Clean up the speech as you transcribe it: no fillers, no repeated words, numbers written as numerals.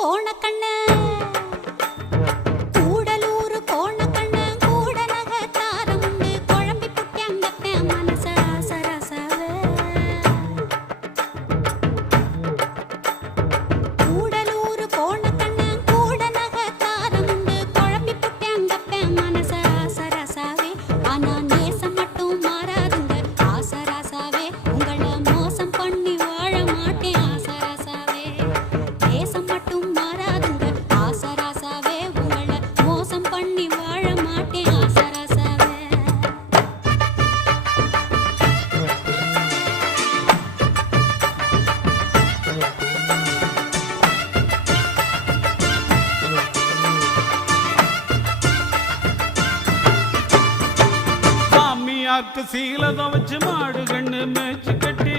கோணக்கண்ணு கூடலூர் கோணக்கண்ணு கூட நகத்தாரம் உண்டு குழம்பி புட்டியங்கத்த மனச ராசராசாவே கூடலூர் கோணக்கண்ணு கூட நகத்தாரம் உண்டு குழம்பி புட்டியங்கத்த மனச ராசராசாவே ஆனா நேசம் மட்டும் மாறாதுங்க ஆசராசாவே உங்களை மோசம் பண்ணி வாழ மாட்டேன் ஆசராசாவே நேசம் மட்டும் மாறாதுங்க ஆசராசாவே உங்களை மோசம் பண்ணி வாழ மாட்டேன் ஆசராசாவே சாமியார்க்கு சீலத வச்சு மாடு கண்ணு மேய்ச்சி கட்டி